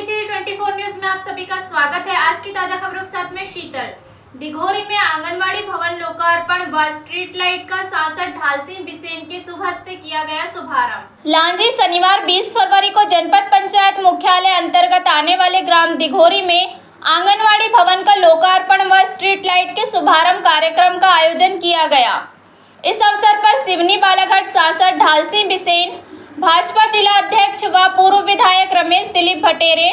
MPCG 24 news में आप सभी का स्वागत है। आज की ताजा खबरों के साथ में शीतल। दिघोरी में आंगनवाड़ी भवन लोकार्पण व स्ट्रीट लाइट का सांसद ढाल सिंह बिसेन के शुभ हस्ते किया गया शुभारंभ। लांजी शनिवार 20 फरवरी को जनपद पंचायत मुख्यालय अंतर्गत आने वाले ग्राम दिघोरी में आंगनवाड़ी भवन का लोकार्पण व स्ट्रीट लाइट के शुभारंभ कार्यक्रम का आयोजन किया गया। इस अवसर पर सिवनी बालाघाट सांसद ढाल सिंह बिसेन, भाजपा जिला अध्यक्ष व पूर्व विधायक रमेश दिलीप भटेरे,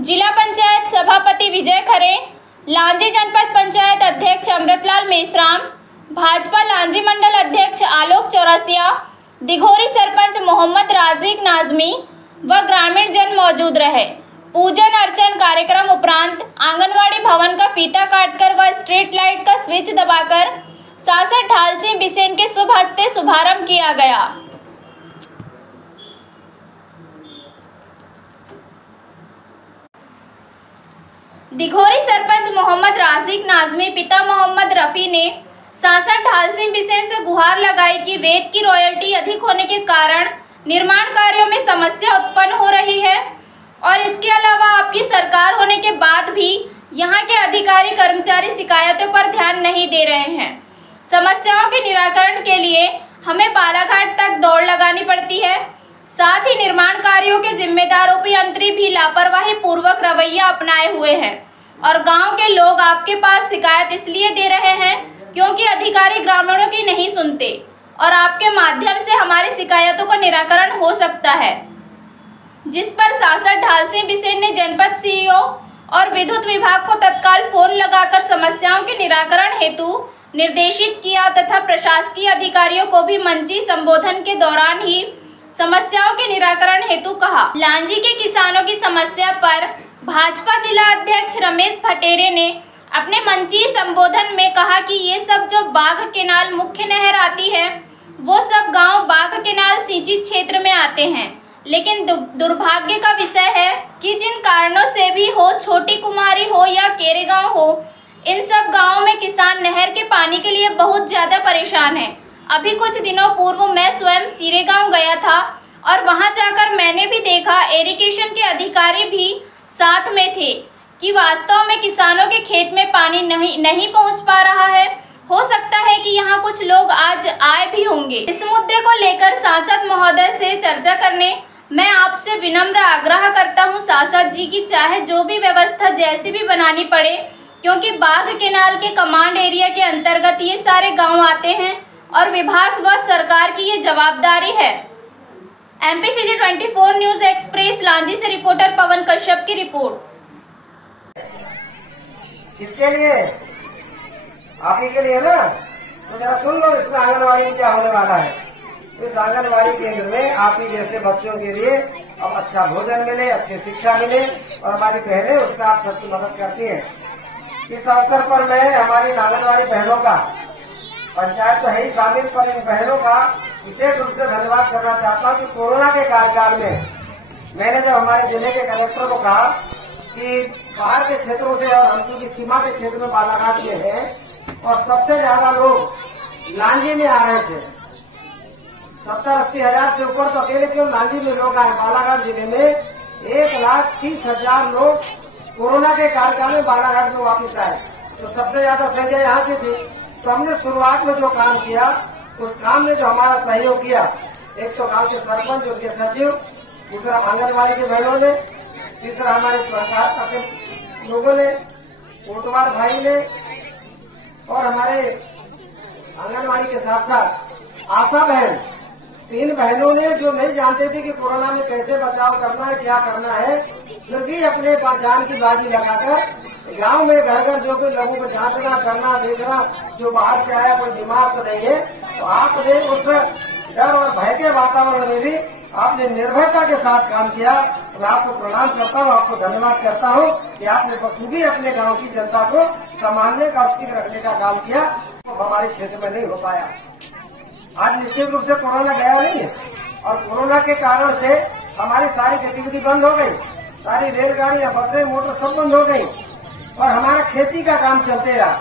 जिला पंचायत सभापति विजय खरे, लांजी जनपद पंचायत अध्यक्ष अमृतलाल मेश्राम, भाजपा लांजी मंडल अध्यक्ष आलोक चौरसिया, दिघोरी सरपंच मोहम्मद राजिक नाजमी व ग्रामीण जन मौजूद रहे। पूजन अर्चन कार्यक्रम उपरांत आंगनवाड़ी भवन का फीता काटकर व स्ट्रीट लाइट का स्विच दबाकर सांसद ढाल सिंह बिसेन के शुभ हस्ते शुभारंभ किया गया। दिघोरी सरपंच मोहम्मद राजिक नाजमी पिता मोहम्मद रफी ने सांसद ढाल सिंह बिसेन से गुहार लगाई कि रेत की रॉयल्टी अधिक होने के कारण निर्माण कार्यों में समस्या उत्पन्न हो रही है और इसके अलावा आपकी सरकार होने के बाद भी यहां के अधिकारी कर्मचारी शिकायतों पर ध्यान नहीं दे रहे हैं। समस्याओं के निराकरण के लिए हमें बालाघाट तक दौड़ लगानी पड़ती है। साथ ही निर्माण कार्यों के जिम्मेदार उपयंत्री भी लापरवाही पूर्वक रवैया अपनाए हुए हैं और गांव के लोग आपके पास शिकायत इसलिए दे रहे हैं क्योंकि अधिकारी ग्रामीणों की नहीं सुनते और आपके माध्यम से हमारी शिकायतों का निराकरण हो सकता है। जिस पर सांसद ढाल सिंह बिसेन ने जनपद सीईओ और विद्युत विभाग को तत्काल फोन लगाकर समस्याओं के निराकरण हेतु निर्देशित किया तथा प्रशासकीय अधिकारियों को भी मंची संबोधन के दौरान ही समस्याओं के निराकरण हेतु कहा। लांजी के किसानों की समस्या पर भाजपा जिला अध्यक्ष रमेश भटेरे ने अपने मंची संबोधन में कहा कि ये सब जो बाघ केनाल मुख्य नहर आती है वो सब गांव बाघ केनाल सिंचित क्षेत्र में आते हैं, लेकिन दुर्भाग्य का विषय है कि जिन कारणों से भी हो, छोटी कुमारी हो या केरेगांव हो, इन सब गाँवों में किसान नहर के पानी के लिए बहुत ज्यादा परेशान है। अभी कुछ दिनों पूर्व मैं स्वयं सीरेगांव गया था और वहां जाकर मैंने भी देखा, इरिगेशन के अधिकारी भी साथ में थे कि वास्तव में किसानों के खेत में पानी नहीं पहुंच पा रहा है। हो सकता है कि यहाँ कुछ लोग आज आए भी होंगे। इस मुद्दे को लेकर सांसद महोदय से चर्चा करने मैं आपसे विनम्र आग्रह करता हूँ सांसद जी की, चाहे जो भी व्यवस्था जैसी भी बनानी पड़े, क्योंकि बाघ केनाल के कमांड एरिया के अंतर्गत ये सारे गाँव आते हैं और विभाग व सरकार की ये जवाबदारी है। एमपीसीजी 24 न्यूज एक्सप्रेस लांजी से रिपोर्टर पवन कश्यप की रिपोर्ट। इसके लिए आप ही के लिए ना, तो जरा सुन लो इसमें आंगनवाड़ी में क्या होने वाला है। इस आंगनवाड़ी केंद्र में आप ही जैसे बच्चों के लिए अब अच्छा भोजन मिले, अच्छी शिक्षा मिले और हमारी बहनें उसका आप सबकी मदद करती हैं। इस अवसर पर मैं हमारी आंगनवाड़ी बहनों का, पंचायत तो है ही शामिल, पर इन बहनों का विशेष रूप से धन्यवाद करना चाहता हूँ कि कोरोना के कार्यकाल में मैंने जब हमारे जिले के कलेक्टर को कहा कि बाहर के क्षेत्रों से और हम की सीमा के क्षेत्र में बालाघाट में है और सबसे ज्यादा लोग लांजी में आ रहे थे, 70-80 हजार से ऊपर तो अकेले केवल लांजी में लोग आए। बालाघाट जिले में 1,30,000 लोग कोरोना के कार्यकाल में बालाघाट में वापिस आए, तो सबसे ज्यादा संख्या यहाँ की थी। तो हमने शुरुआत में जो काम किया, उस काम में जो हमारा सहयोग किया, एक तो गांव के सरपंच, उनके सचिव, दूसरा आंगनबाड़ी के बहनों ने, तीसरा हमारे प्रशासन के लोगों ने, कोटवार भाई ने और हमारे आंगनबाड़ी के साथ साथ आशा बहन, 3 बहनों ने जो नहीं जानते थे कि कोरोना में कैसे बचाव करना है, क्या करना है, फिर भी अपने जान की बाजी लगाकर गांव में घर घर जो कोई लोगों को जांचना, करना, देखना, जो बाहर से आया कोई बीमार तो नहीं है, तो आपने उस डर और भय के वातावरण में भी आपने निर्भयता के साथ काम किया। मैं आपको प्रणाम करता हूँ, आपको धन्यवाद करता हूँ कि आपने बखूबी अपने गांव की जनता को संभालने का, उसकी रखने का काम किया, तो हमारे क्षेत्र में नहीं हो पाया। आज निश्चित रूप से कोरोना गया नहीं है और कोरोना के कारण से हमारी सारी गतिविधि बंद हो गई, सारी रेलगाड़ियां, बसें, मोटर सब बंद हो गई और हमारा खेती का काम चलते रहा,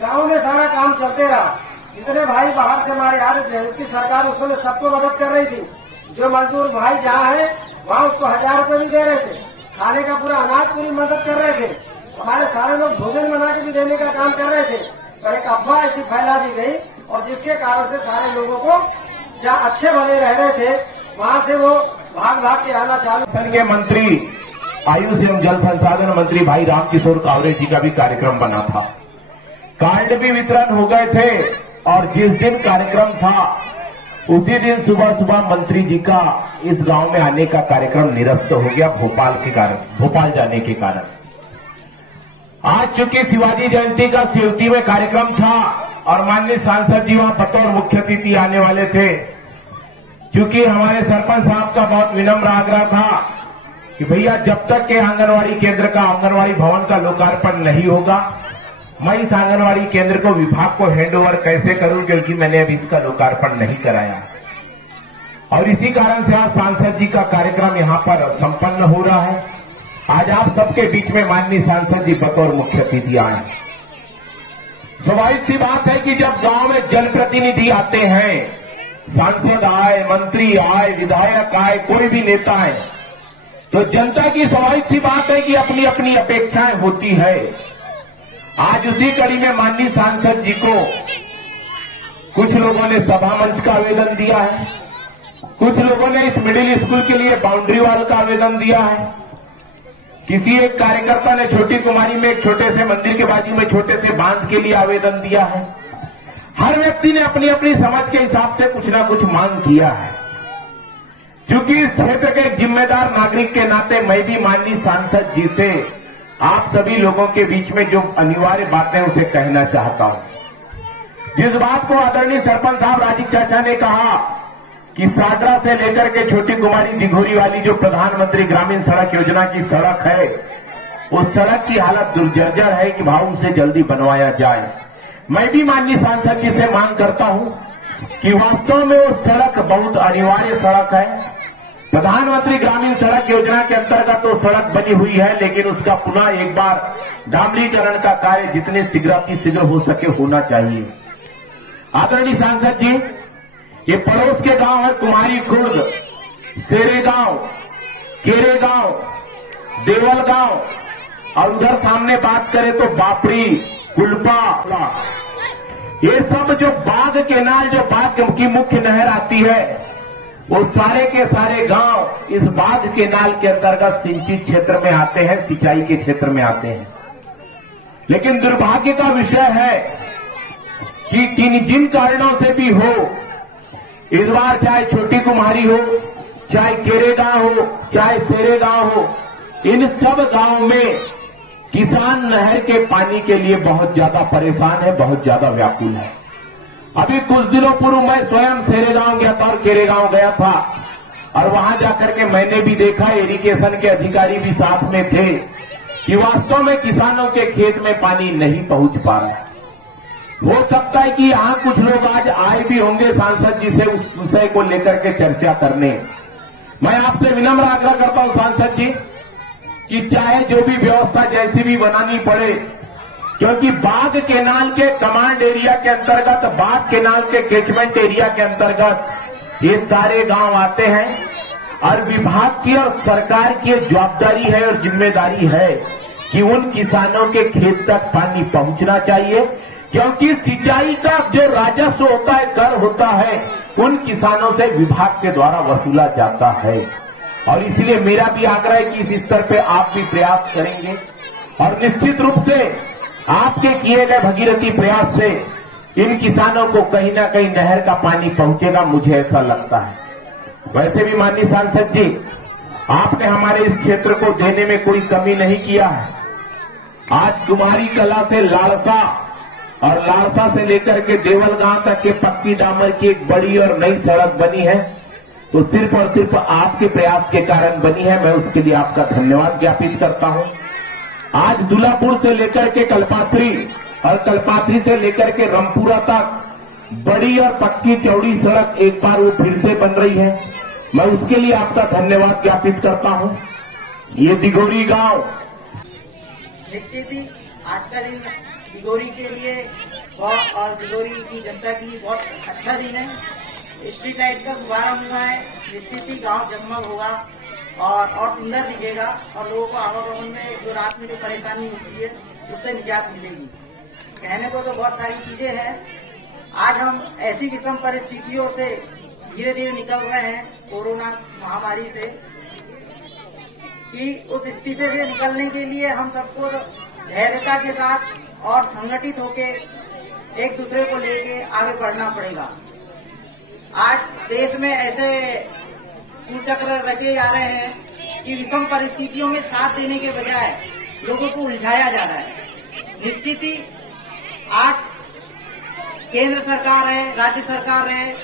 गांव में सारा काम चलते रहा। जितने भाई बाहर से हमारे आ रहे थे, उसकी सरकार उस समय सबको मदद कर रही थी। जो मजदूर भाई जहाँ है वहाँ उसको 1000 रुपये भी दे रहे थे, खाने का पूरा अनाज पूरी मदद कर रहे थे। हमारे सारे लोग भोजन बना के भी देने का काम कर रहे थे, पर एक अफवाह ऐसी फैला दी गई और जिसके कारण से सारे लोगों को जहाँ अच्छे भले रह रहे थे वहाँ से वो भाग के आना चालू। के मंत्री आयुष एवं जल संसाधन मंत्री भाई रामकिशोर कावरे जी का भी कार्यक्रम बना था। कार्ड भी वितरण हो गए थे और जिस दिन कार्यक्रम था उसी दिन सुबह सुबह मंत्री जी का इस गांव में आने का कार्यक्रम निरस्त हो गया भोपाल जाने के कारण। आज चूंकि शिवाजी जयंती का सिवती में कार्यक्रम था और माननीय सांसद जी वहां बतौर मुख्य अतिथि आने वाले थे, चूंकि हमारे सरपंच साहब का बहुत विनम्र आग्रह था कि भैया जब तक के आंगनवाड़ी केंद्र का आंगनवाड़ी भवन का लोकार्पण नहीं होगा मैं इस आंगनवाड़ी केंद्र को विभाग को हैंडओवर कैसे करूं, क्योंकि मैंने अभी इसका लोकार्पण नहीं कराया। और इसी कारण से आज सांसद जी का कार्यक्रम यहां पर संपन्न हो रहा है। आज आप सबके बीच में माननीय सांसद जी बतौर मुख्य अतिथि आए। स्वाभाविक सी बात है कि जब गांव में जनप्रतिनिधि आते हैं, सांसद आए, मंत्री आए, विधायक आए, कोई भी नेता आए, तो जनता की स्वाभाविक सी बात है कि अपनी अपनी अपेक्षाएं होती है। आज उसी कड़ी में माननीय सांसद जी को कुछ लोगों ने सभा मंच का आवेदन दिया है, कुछ लोगों ने इस मिडिल स्कूल के लिए बाउंड्री वॉल का आवेदन दिया है, किसी एक कार्यकर्ता ने छोटी कुमारी में एक छोटे से मंदिर के बाजू में छोटे से बांध के लिए आवेदन दिया है। हर व्यक्ति ने अपनी अपनी समझ के हिसाब से कुछ ना कुछ मांग किया है। क्योंकि इस क्षेत्र के जिम्मेदार नागरिक के नाते मैं भी माननीय सांसद जी से आप सभी लोगों के बीच में जो अनिवार्य बातें उसे कहना चाहता हूं। जिस बात को आदरणीय सरपंच साहब राजीव चाचा ने कहा कि सागरा से लेकर के छोटी कुमारी दिघोरी वाली जो प्रधानमंत्री ग्रामीण सड़क योजना की सड़क है, उस सड़क की हालत दुर्जर्जर है कि भाव उसे जल्दी बनवाया जाए। मैं भी माननीय सांसद जी से मांग करता हूं कि वास्तव में वो सड़क बहुत अनिवार्य सड़क है। प्रधानमंत्री ग्रामीण सड़क योजना के अंतर्गत तो सड़क बनी हुई है, लेकिन उसका पुनः एक बार डामरीकरण का कार्य जितने शीघ्र हो सके होना चाहिए। आदरणीय सांसद जी, ये पड़ोस के गांव है कुमारी खुर्द, शेरे गांव, केरे गांव, देवल गांव, और उधर सामने बात करें तो बापरी, कुलपा, ये सब जो बाघ केनाल, जो बाघ की मुख्य नहर आती है, वो सारे के सारे गांव इस बाघ केनाल के अंतर्गत सिंचित क्षेत्र में आते हैं, सिंचाई के क्षेत्र में आते हैं। लेकिन दुर्भाग्य का विषय है कि जिन कारणों से भी हो, इस बार चाहे छोटी कुम्हारी हो, चाहे केरे गांव हो, चाहे शेरे गांव हो, इन सब गांव में किसान नहर के पानी के लिए बहुत ज्यादा परेशान है, बहुत ज्यादा व्याकुल है। अभी कुछ दिनों पूर्व मैं स्वयं शेरे गांव गया था और केरे गांव गया था, और वहां जाकर के मैंने भी देखा, इरिगेशन के अधिकारी भी साथ में थे, कि वास्तव में किसानों के खेत में पानी नहीं पहुंच पा रहा है। हो सकता है कि यहां कुछ लोग आज आए भी होंगे सांसद जी से उस विषय को लेकर के चर्चा करने। मैं आपसे विनम्र आग्रह करता हूं सांसद जी कि चाहे जो भी व्यवस्था जैसी भी बनानी पड़े, क्योंकि बाघ केनाल के कमांड एरिया के अंतर्गत, बाघ केनाल के कैचमेंट एरिया के अंतर्गत ये सारे गांव आते हैं, और विभाग की और सरकार की जवाबदारी है और जिम्मेदारी है कि उन किसानों के खेत तक पानी पहुंचना चाहिए, क्योंकि सिंचाई का जो राजस्व होता है, कर होता है, उन किसानों से विभाग के द्वारा वसूला जाता है। और इसलिए मेरा भी आग्रह है कि इस स्तर पे आप भी प्रयास करेंगे, और निश्चित रूप से आपके किए गए भगीरथी प्रयास से इन किसानों को कहीं ना कहीं नहर का पानी पहुंचेगा, मुझे ऐसा लगता है। वैसे भी माननीय सांसद जी, आपने हमारे इस क्षेत्र को देने में कोई कमी नहीं किया है। आज कुमारी कला से लाड़सा और लाड़सा से लेकर के देवल गांव तक के पक्की डामर की एक बड़ी और नई सड़क बनी है, तो सिर्फ और सिर्फ आपके प्रयास के कारण बनी है। मैं उसके लिए आपका धन्यवाद ज्ञापित करता हूं। आज दुलापुर से लेकर के कल्पात्री और कल्पात्री से लेकर के रामपुरा तक बड़ी और पक्की चौड़ी सड़क एक बार वो फिर से बन रही है। मैं उसके लिए आपका धन्यवाद ज्ञापित करता हूं। ये दिघोरी गांव स्थिति आज का दिन दिघोरी के लिए और दिघोरी की जनता के लिए बहुत अच्छा दिन है। स्ट्रीट लाइट का शुभारंभ हुआ है, स्थिति गांव जगमग होगा और सुंदर दिखेगा और लोगों को आवागमन में जो रात में जो परेशानी होती है उससे निजात मिलेगी। कहने को तो बहुत सारी चीजें हैं। आज हम ऐसी विषम परिस्थितियों से धीरे धीरे निकल रहे हैं कोरोना महामारी से, कि उस स्थिति से निकलने के लिए हम सबको धैर्यता के साथ और संगठित होके एक दूसरे को लेके आगे बढ़ना पड़ेगा। आज देश में ऐसे कुचक्र रखे जा रहे हैं कि विषम परिस्थितियों में साथ देने के बजाय लोगों को उलझाया जा रहा है। निश्चित ही आज केंद्र सरकार है, राज्य सरकार है,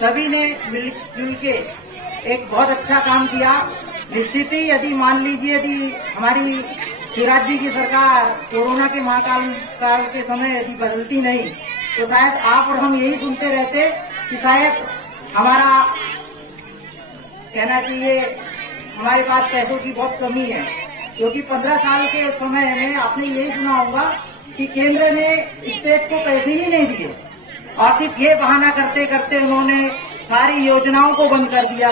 सभी ने मिलजुल के एक बहुत अच्छा काम किया। निश्चित ही यदि मान लीजिए यदि हमारी शिवराज जी की सरकार कोरोना के महाकाल के समय यदि बदलती नहीं तो शायद आप और हम यही सुनते रहते कि शायद हमारा कहना चाहिए हमारे पास पैसों की बहुत कमी है, क्योंकि 15 साल के समय में आपने यही सुना होगा कि केंद्र ने स्टेट को पैसे ही नहीं दिए और सिर्फ ये बहाना करते करते उन्होंने सारी योजनाओं को बंद कर दिया।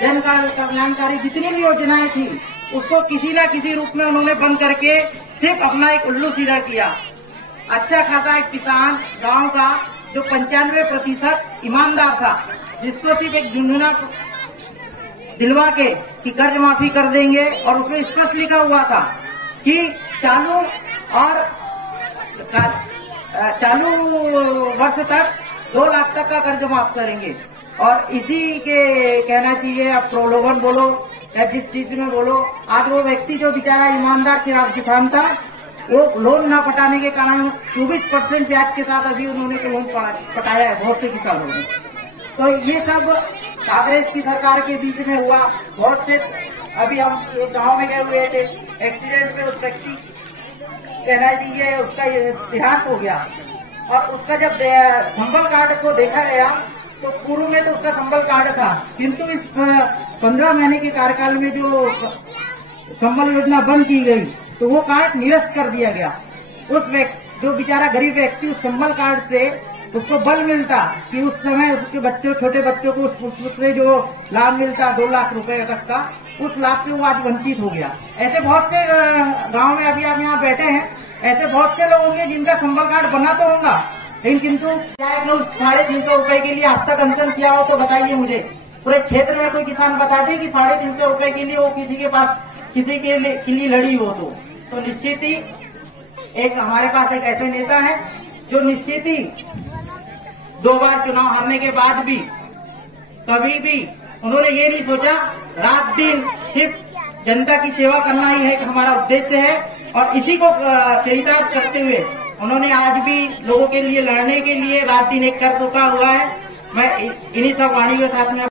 जन कल्याणकारी जितनी भी योजनाएं थी उसको किसी न किसी रूप में उन्होंने बंद करके सिर्फ अपना एक उल्लू सीधा किया। अच्छा खासा एक किसान गांव का जो 95% ईमानदार था, जिसको सिर्फ एक झुंझुना दिलवा के कि कर्ज माफी कर देंगे और उसमें स्पष्ट लिखा हुआ था कि चालू वर्ष तक 2 लाख तक का कर्ज माफ करेंगे। और इसी के कहना चाहिए अब प्रलोभन बोलो या जिस चीज में बोलो, आज वो व्यक्ति जो बेचारा ईमानदार किसान था वो लोन न पटाने के कारण 24% ब्याज के साथ अभी उन्होंने तो लोन पटाया है बहुत से किसानों ने। तो ये सब कांग्रेस की सरकार के बीच में हुआ। बहुत से अभी हम एक गाँव में गए हुए थे, एक्सीडेंट में उस व्यक्ति कहना चाहिए उसका देहांत हो गया और उसका जब संबल कार्ड को देखा गया तो पूर्व में तो उसका संबल कार्ड था, किंतु इस 15 महीने के कार्यकाल में जो संबल योजना बंद की गई तो वो कार्ड निरस्त कर दिया गया। उस व्यक्ति जो बेचारा गरीब व्यक्ति उस संबल कार्ड से उसको बल मिलता कि उस समय उसके बच्चों छोटे बच्चों को उससे जो लाभ मिलता 2 लाख रुपए तक का, उस लाभ से वो आज वंचित हो गया। ऐसे बहुत से गांव में अभी आप यहाँ बैठे हैं, ऐसे बहुत से लोग होंगे जिनका संबल कार्ड बना तो होगा लेकिन किंतु क्या लोग 350 रुपए के लिए आज तक अनशन किया हो तो बताइए मुझे। पूरे क्षेत्र में कोई किसान बता दे कि 350 रुपए के लिए वो किसी के पास किसी के लिए लड़ी हो तो निश्चित ही एक हमारे पास एक ऐसे नेता है जो निश्चित ही 2 बार चुनाव हारने के बाद भी कभी भी उन्होंने ये नहीं सोचा, रात दिन सिर्फ जनता की सेवा करना ही है हमारा उद्देश्य है और इसी को चरितार्थ करते हुए उन्होंने आज भी लोगों के लिए लड़ने के लिए रात दिन एक कर चुका हुआ है। मैं इन्हीं सब वाणी के साथ में